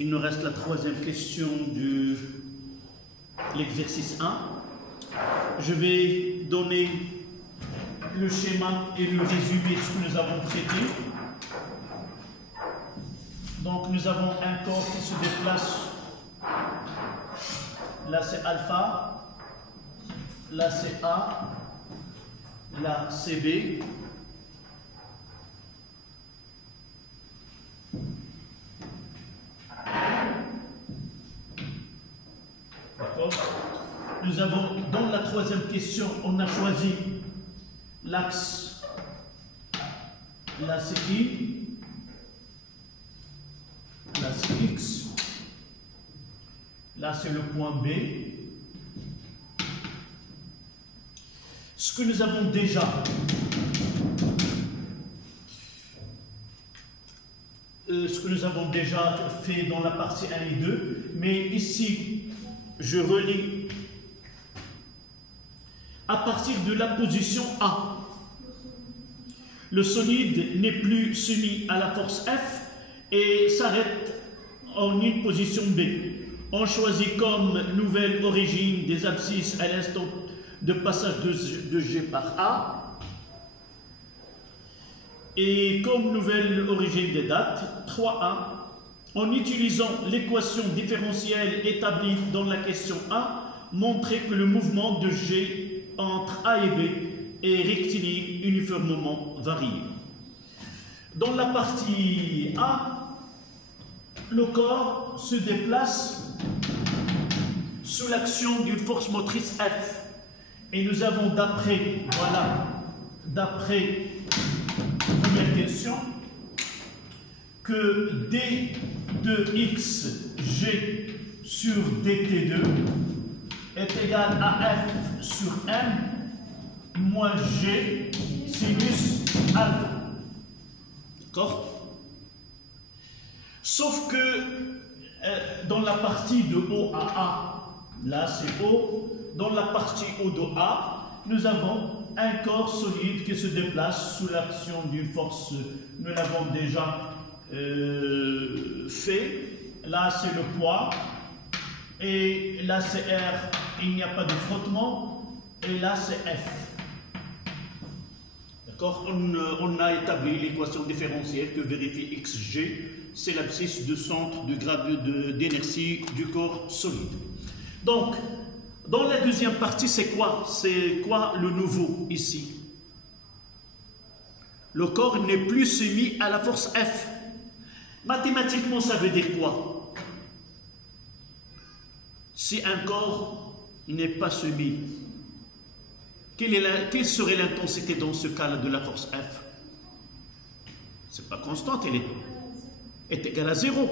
Il nous reste la troisième question de l'exercice 1. Je vais donner le schéma et le résumé de ce que nous avons traité. Donc nous avons un corps qui se déplace. Là c'est alpha, là c'est A, là c'est B. D'accord? Nous avons, dans la troisième question, on a choisi l'axe, là c'est I, là c'est X, là c'est le point B. Ce que nous avons déjà fait dans la partie 1 et 2, mais ici, je relis à partir de la position A. Le solide n'est plus soumis à la force F et s'arrête en une position B. On choisit comme nouvelle origine des abscisses à l'instant de passage de G par A. Et comme nouvelle origine des dates, 3A, en utilisant l'équation différentielle établie dans la question A, montrer que le mouvement de G entre A et B est rectiligne uniformément varié. Dans la partie A, le corps se déplace sous l'action d'une force motrice F. Et nous avons d'après première question, que d de xg sur dt2 est égal à f sur m moins g sinus alpha. D'accord? Sauf que dans la partie de O à A, là c'est O, dans la partie O de A, nous avons un corps solide qui se déplace sous l'action d'une force. Nous l'avons déjà fait. Là c'est le poids et là c'est R, il n'y a pas de frottement, et là c'est F. D'accord? On a établi l'équation différentielle que vérifie xg, c'est l'abscisse de centre d'inertie du corps solide. Donc dans la deuxième partie, c'est quoi? C'est quoi le nouveau ici? Le corps n'est plus soumis à la force F. Mathématiquement, ça veut dire quoi? Si un corps n'est pas soumis, quelle serait l'intensité dans ce cas-là de la force F? C'est pas constante, elle est égale à 0.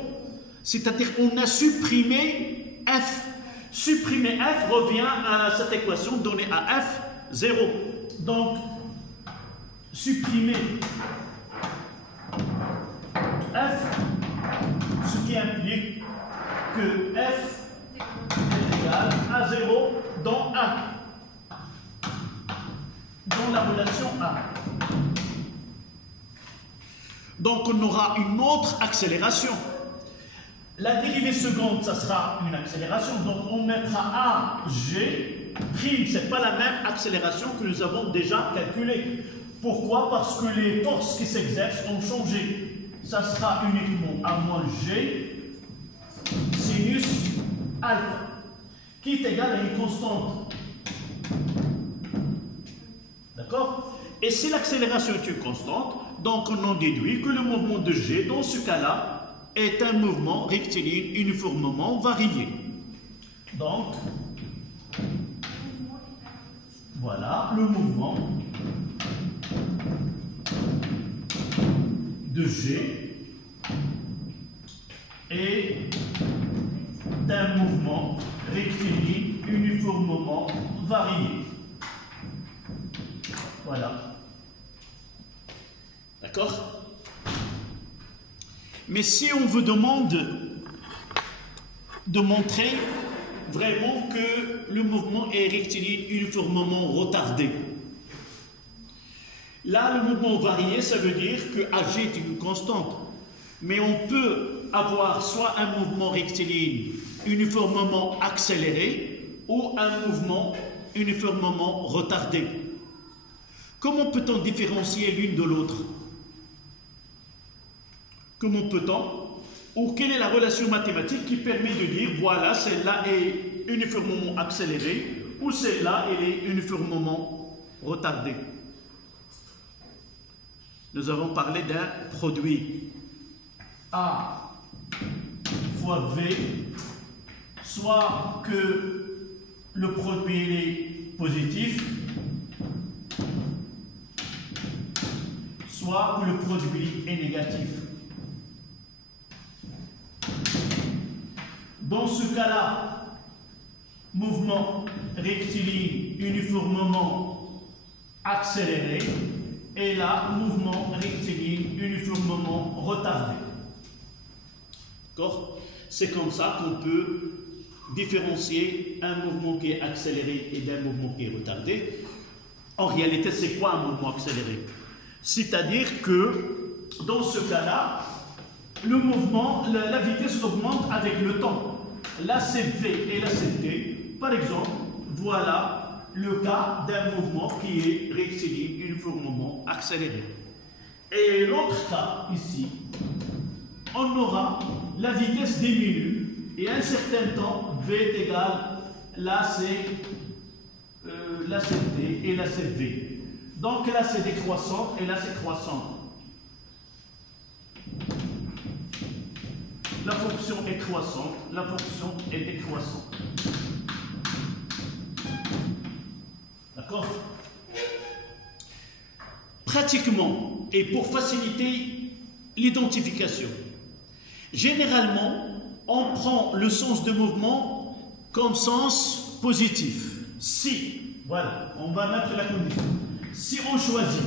C'est-à-dire qu'on a supprimé F. Supprimer F revient à cette équation donnée à F 0. Donc, supprimer F, ce qui implique que F est égal à 0 dans A, dans la relation A. Donc, on aura une autre accélération. La dérivée seconde, ça sera une accélération, donc on mettra A, G, prime, ce n'est pas la même accélération que nous avons déjà calculée. Pourquoi? Parce que les forces qui s'exercent ont changé. Ça sera uniquement A moins G, sinus alpha, qui est égal à une constante. D'accord? Et si l'accélération est une constante, donc on en déduit que le mouvement de G, dans ce cas-là, est un mouvement rectiligne uniformément varié. Donc, voilà le mouvement de G est un mouvement rectiligne uniformément varié. Voilà. D'accord? Mais si on vous demande de montrer vraiment que le mouvement est rectiligne uniformément retardé, là, le mouvement varié, ça veut dire que AG est une constante. Mais on peut avoir soit un mouvement rectiligne uniformément accéléré ou un mouvement uniformément retardé. Comment peut-on différencier l'une de l'autre? Comment peut-on? Ou quelle est la relation mathématique qui permet de dire, voilà, celle-là est uniformément accélérée ou celle-là, elle est uniformément retardée? Nous avons parlé d'un produit A fois V, soit que le produit est positif, soit que le produit est négatif. Dans ce cas-là, mouvement rectiligne uniformément accéléré, et là, mouvement rectiligne uniformément retardé. D'accord? C'est comme ça qu'on peut différencier un mouvement qui est accéléré et d'un mouvement qui est retardé. En réalité, c'est quoi un mouvement accéléré? C'est-à-dire que, dans ce cas-là, le mouvement, la vitesse augmente avec le temps. Là, c'est V et là, c'est T. Par exemple, voilà le cas d'un mouvement qui est rectiligne uniformément accéléré. Et l'autre cas, ici, on aura la vitesse diminue et à un certain temps, V est égal, là c'est T et là c'est V. Donc là c'est décroissant et là c'est croissant. La fonction est croissante, la fonction est décroissante. D'accord? Pratiquement, et pour faciliter l'identification, généralement, on prend le sens de mouvement comme sens positif. Si, voilà, on va mettre la condition. Si on choisit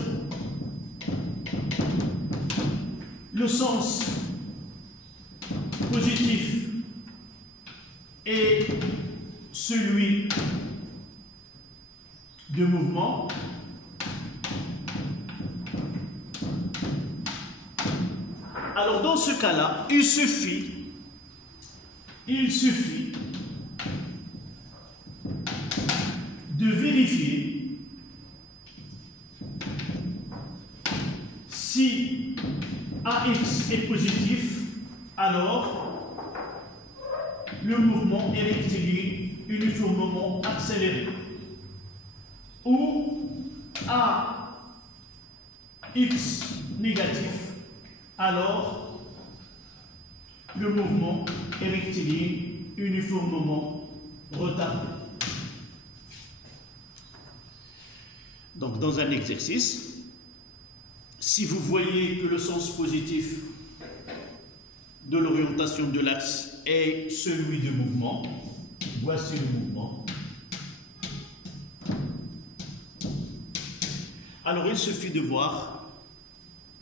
le sens positif et celui de mouvement, alors dans ce cas-là, il suffit de vérifier si AX est positif, alors le mouvement est rectiligne uniformément accéléré. Ou AX négatif, alors le mouvement est rectiligne uniformément retardé. Donc, dans un exercice, si vous voyez que le sens positif de l'orientation de l'axe est celui du mouvement, voici le mouvement. Alors, il suffit de voir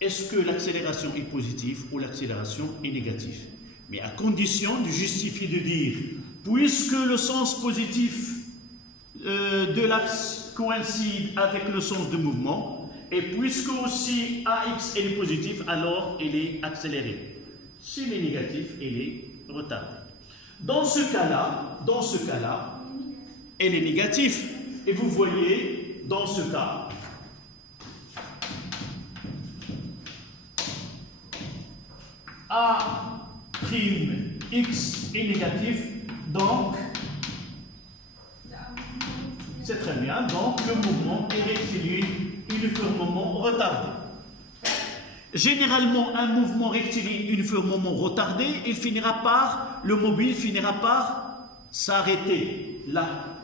est-ce que l'accélération est positive ou l'accélération est négative. Mais à condition de justifier de dire, puisque le sens positif de l'axe coïncide avec le sens de mouvement, et puisque aussi AX est positif, alors il est accéléré. S'il est négatif, il est retardé. Dans ce cas-là, elle est négative. Et vous voyez, dans ce cas, X est négatif, donc c'est très bien, donc le mouvement est rectiligne uniformément retardé. Généralement, un mouvement rectiligne uniformément retardé, le mobile finira par s'arrêter là.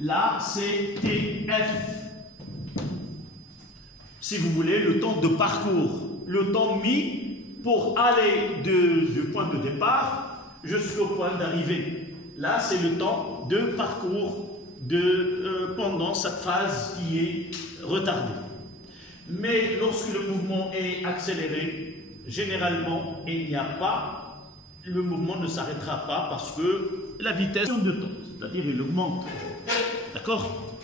Là, c'est TF. Si vous voulez, le temps de parcours, le temps mis pour aller du point de départ jusqu'au point d'arrivée. Là, c'est le temps de parcours pendant cette phase qui est retardée. Mais lorsque le mouvement est accéléré, généralement, le mouvement ne s'arrêtera pas parce que la vitesse de temps, c'est-à-dire il augmente. D'accord?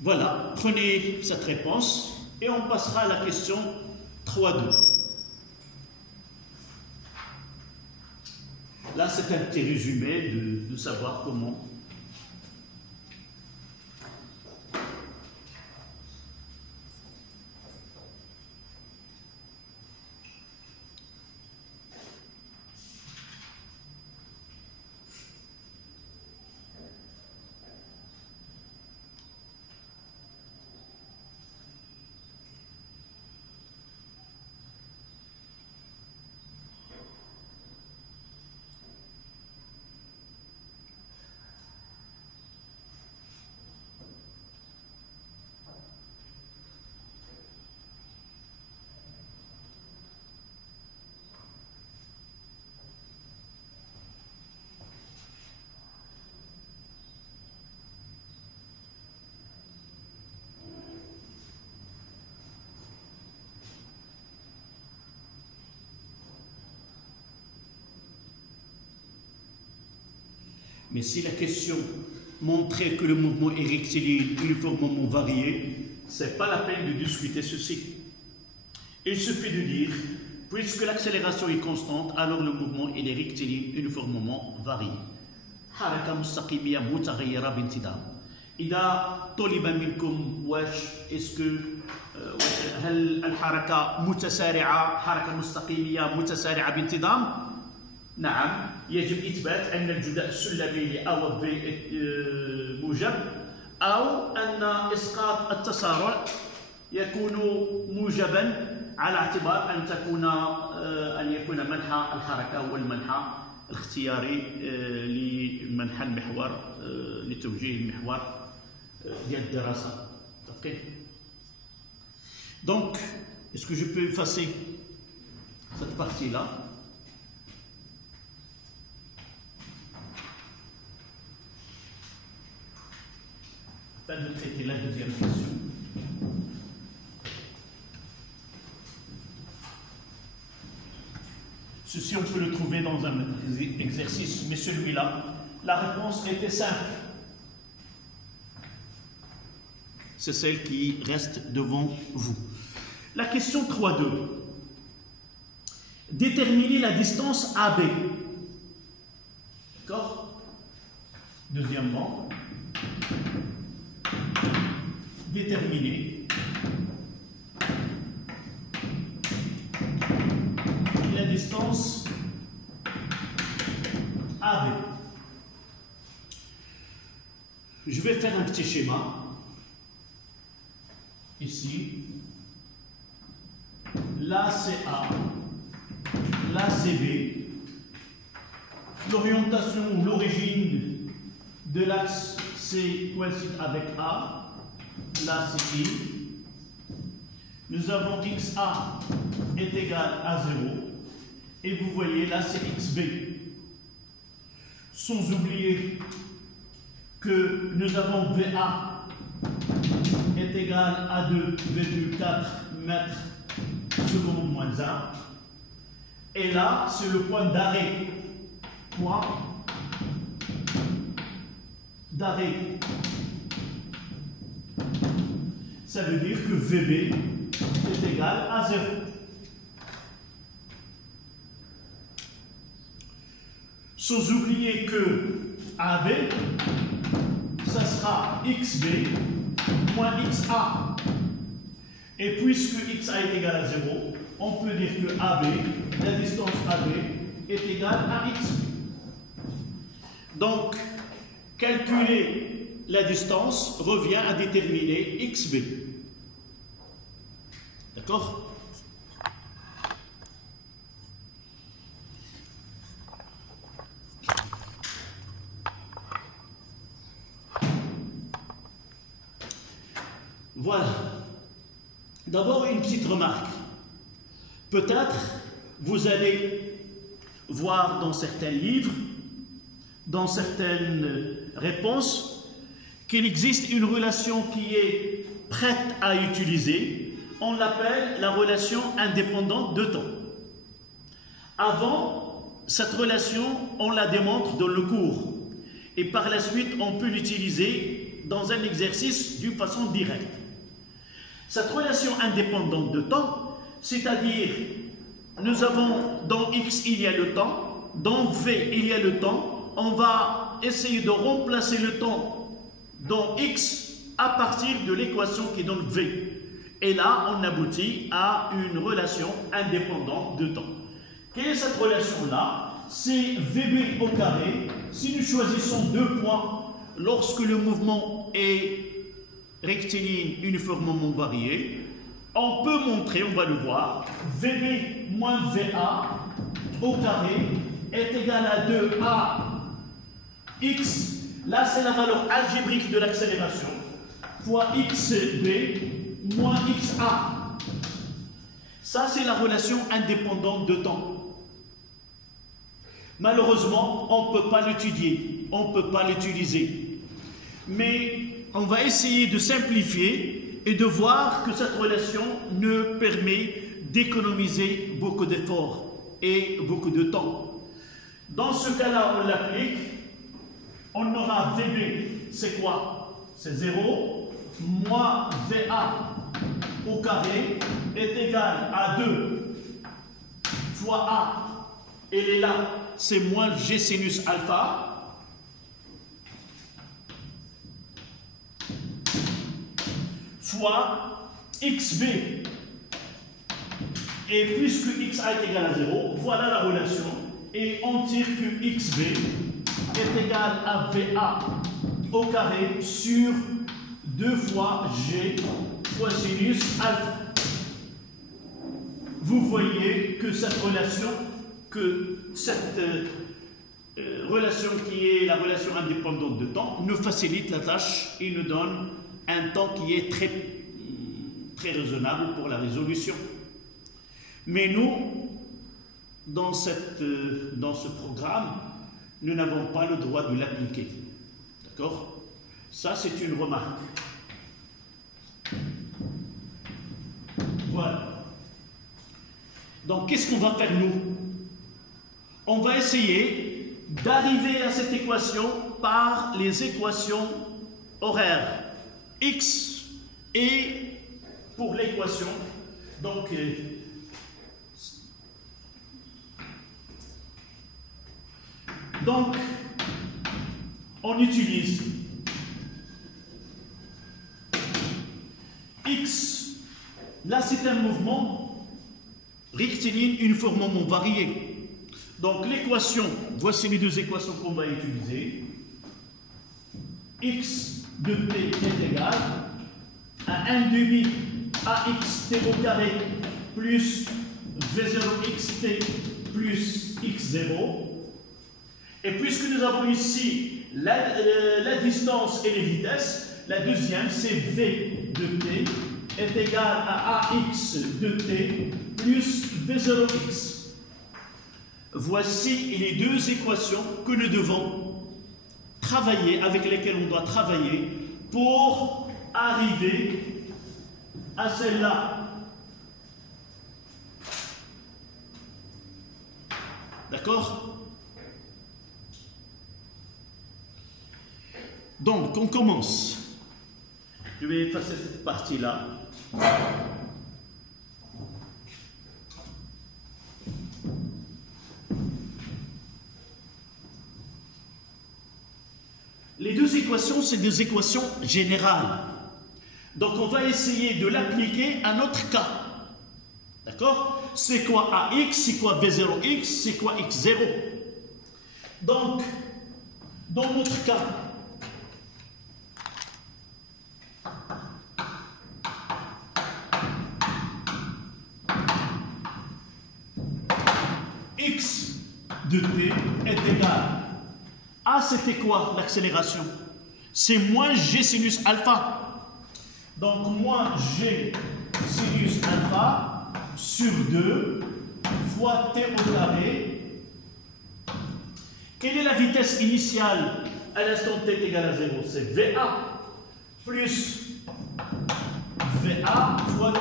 Voilà, prenez cette réponse et on passera à la question 3.2. Là, c'est un petit résumé de savoir comment. Mais si la question montrait que le mouvement est rectiligne uniformément varié, ce n'est pas la peine de discuter ceci. Il suffit de dire, puisque l'accélération est constante, alors le mouvement est rectiligne uniformément varié. حركة مستقيمية متغيرة بانتظام. إذا طلب منكم هل الحركة متسارعة، حركة مستقيمية متسارعة بانتظام؟ نعم، يجب إثبات أن الجداء السلمي ل A و B موجب، أو أن إسقاط التسارع يكون موجبا على اعتبار أن يكون منحى الحركة هو المنحى الاختياري لمنحى المحور لتوجيه المحور ديال الدراسة. Donc, est-ce que je peux effacer cette partie-là? Afin de traiter la deuxième question. Ceci, on peut le trouver dans un exercice, mais celui-là, la réponse était simple. C'est celle qui reste devant vous. La question 3.2. Déterminer la distance AB. D'accord? Deuxièmement, déterminer la distance AB. Je vais faire un petit schéma. Ici, là c'est A, là c'est B. L'orientation ou l'origine de l'axe C coïncide avec A. Là c'est I. Nous avons XA est égal à 0. Et vous voyez là c'est XB. Sans oublier que nous avons VA est égal à 2,4 mètres seconde moins 1. Et là, c'est le point d'arrêt. Point d'arrêt. Ça veut dire que VB est égal à 0. Sans oublier que AB, ça sera XB moins XA. Et puisque XA est égal à 0, on peut dire que AB, la distance AB, est égale à XB. Donc, calculer la distance revient à déterminer XB. D'accord? Voilà. D'abord, une petite remarque. Peut-être, vous allez voir dans certains livres, dans certaines réponses, qu'il existe une relation qui est prête à utiliser. On l'appelle la relation indépendante de temps. Avant, cette relation, on la démontre dans le cours. Et par la suite, on peut l'utiliser dans un exercice d'une façon directe. Cette relation indépendante de temps, c'est-à-dire, nous avons dans x il y a le temps, dans v il y a le temps, on va essayer de remplacer le temps dans x à partir de l'équation qui donne v. Et là, on aboutit à une relation indépendante de temps. Quelle est cette relation-là? C'est VB au carré. Si nous choisissons 2 points, lorsque le mouvement est rectiligne uniformément varié, on peut montrer, on va le voir, VB moins VA au carré est égal à 2A x. Là, c'est la valeur algébrique de l'accélération, fois xb moins xa. Ça, c'est la relation indépendante de temps. Malheureusement, on ne peut pas l'étudier, on ne peut pas l'utiliser. Mais on va essayer de simplifier et de voir que cette relation nous permet d'économiser beaucoup d'efforts et beaucoup de temps. Dans ce cas-là, on l'applique. On aura VB, c'est quoi? C'est 0, moins VA au carré est égal à 2 fois A, et là, c'est moins G sinus alpha, fois XB, et puisque XA est égal à 0, voilà la relation, et on tire que XB est égal à VA au carré sur 2 fois G fois sinus alpha. Vous voyez que cette relation, qui est la relation indépendante de temps, nous facilite la tâche et nous donne un temps qui est très raisonnable pour la résolution. Mais nous, dans ce programme, nous n'avons pas le droit de l'appliquer. D'accord? Ça, c'est une remarque. Voilà. Donc, qu'est-ce qu'on va faire, nous? On va essayer d'arriver à cette équation par les équations horaires. X et pour l'équation, donc, on utilise X, là c'est un mouvement rectiligne uniformément varié. Donc l'équation, voici les deux équations qu'on va utiliser. X de t est égal à 1 demi axt au carré plus v0xt plus x0. Et puisque nous avons ici la distance et les vitesses, la deuxième, c'est V de t est égal à AX de t plus V0x. Voici les deux équations que nous devons travailler, avec lesquelles on doit travailler pour arriver à celle-là. D'accord? Donc, on commence. Je vais effacer cette partie-là. Les deux équations, c'est des équations générales. Donc, on va essayer de l'appliquer à notre cas. D'accord? C'est quoi AX? C'est quoi V0x? C'est quoi X0? Donc, dans notre cas, X de t est égal à, c'était quoi l'accélération? C'est moins G sinus alpha. Donc moins G sinus alpha sur 2 fois t au carré. Quelle est la vitesse initiale à l'instant t est égal à 0? C'est VA plus VA fois t.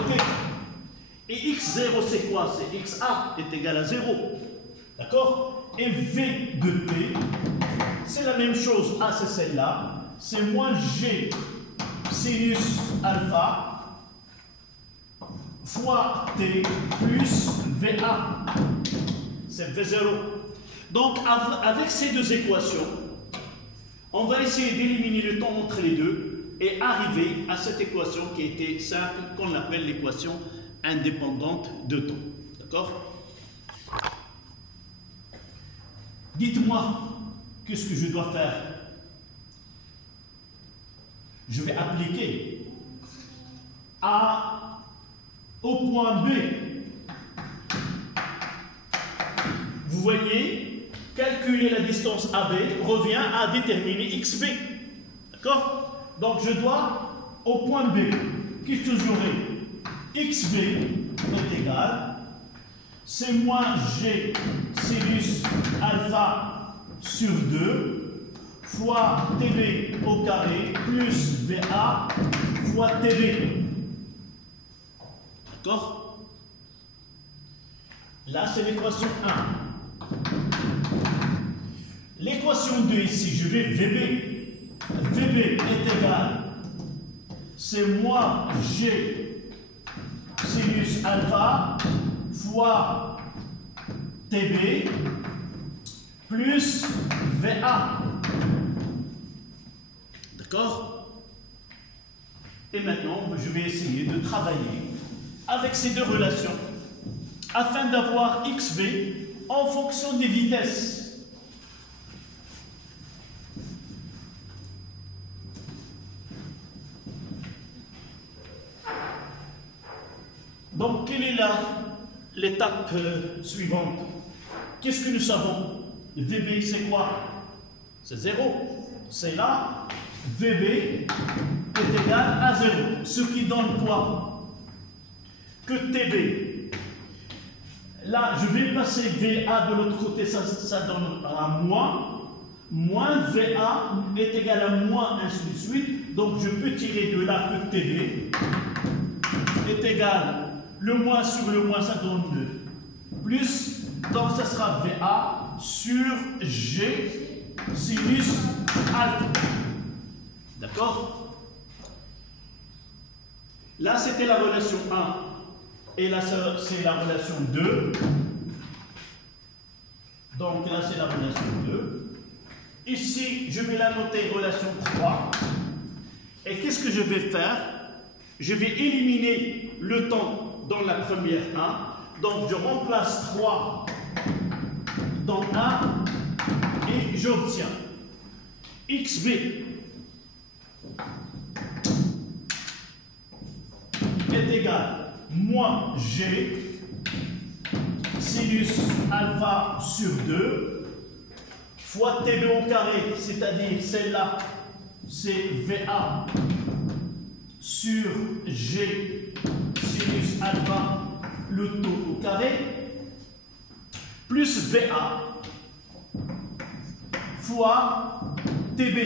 Et x0 c'est quoi? C'est xa est égal à 0. D'accord? Et v de t, c'est la même chose. A c'est celle-là. C'est moins g sinus alpha fois T plus VA. C'est V0. Donc, avec ces deux équations, on va essayer d'éliminer le temps entre les deux et arriver à cette équation qui était simple, qu'on appelle l'équation indépendante de temps. D'accord? Dites-moi, qu'est-ce que je dois faire? Je vais appliquer A au point B. Vous voyez, calculer la distance AB revient à déterminer XB. D'accord? Donc je dois, au point B, qu'est-ce que j'aurai? XB est égal, c'est moins G sinus alpha sur 2 fois TB au carré plus VA fois TB. D'accord? Là, c'est l'équation 1. L'équation 2 ici, je vais VB. VB est égal, c'est moins G sinus alpha fois TB plus VA. D'accord? Et maintenant, je vais essayer de travailler avec ces deux relations afin d'avoir XB en fonction des vitesses. Donc, quelle est l'étape suivante? Qu'est-ce que nous savons? VB, c'est quoi? C'est 0. C'est là, VB est égal à 0. Ce qui donne quoi? Que TB. Là, je vais passer VA de l'autre côté, ça donnera moins VA est égal à moins, ainsi de suite. Donc, je peux tirer de là que TB est égal, le moins sur le moins, ça donne 2. Plus, donc ça sera VA sur G sinus alpha. D'accord? Là, c'était la relation 1. Et là, c'est la relation 2. Donc là, c'est la relation 2. Ici, je vais la noter relation 3. Et qu'est-ce que je vais faire? Je vais éliminer le temps dans la première 1. Donc, je remplace 3 dans 1 et j'obtiens XB est égal moins G sinus alpha sur 2 fois TB au carré, c'est-à-dire celle-là, c'est VA sur G sinus alpha, le taux au carré, plus VA fois TB,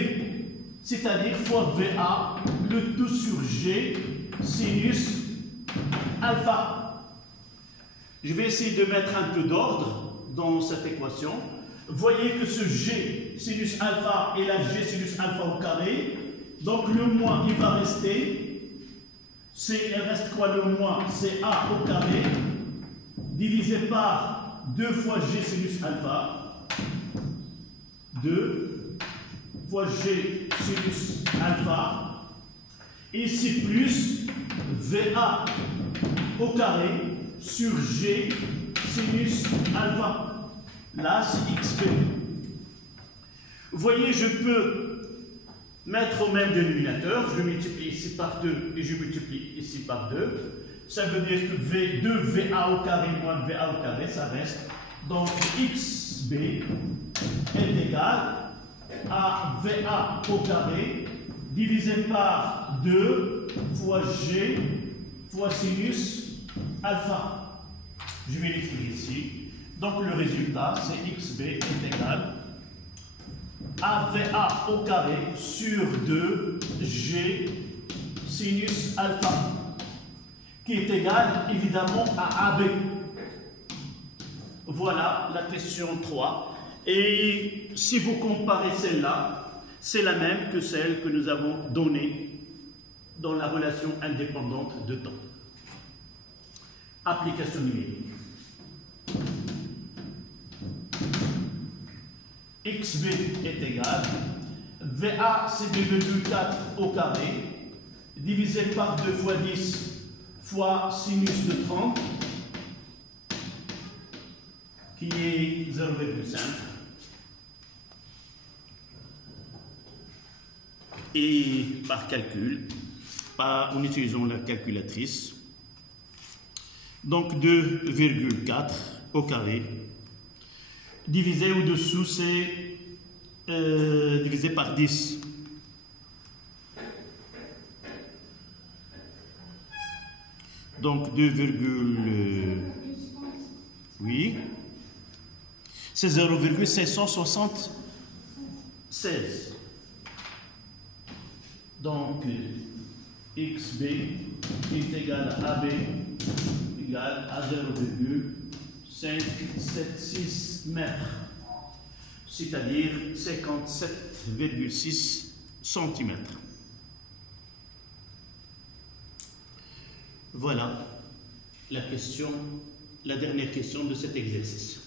c'est-à-dire fois VA, le tout sur G sinus alpha. Je vais essayer de mettre un peu d'ordre dans cette équation. Voyez que ce G sinus alpha est la G sinus alpha au carré. Donc le moins, il va rester. Il reste quoi le moins? C'est A au carré divisé par 2 fois G sinus alpha. 2 fois G sinus alpha. Ici plus VA au carré sur G sinus alpha. Là, c'est XP. Vous voyez, je peux mettre au même dénominateur. Je multiplie ici par 2 et je multiplie ici par 2. Ça veut dire que 2VA au carré moins VA au carré, ça reste. Donc, XB est égal à VA au carré divisé par 2 fois G fois sinus alpha. Je vais l'écrire ici. Donc le résultat, c'est XB est égal à VA au carré sur 2 G sinus alpha, qui est égal évidemment à AB. Voilà la question 3. Et si vous comparez celle-là, c'est la même que celle que nous avons donnée dans la relation indépendante de temps. Application numérique. XB est égal, VA c'est 2,4 au carré, divisé par 2 fois 10 fois sinus de 30, qui est 0,5. Et par calcul, en utilisant la calculatrice, donc 2,4 au carré, divisé au-dessous, c'est divisé par 10. Donc 2, oui, c'est 0,676. Donc XB est égal à AB égale à 0,576 mètres, c'est-à-dire 57,6 cm. Voilà la dernière question de cet exercice.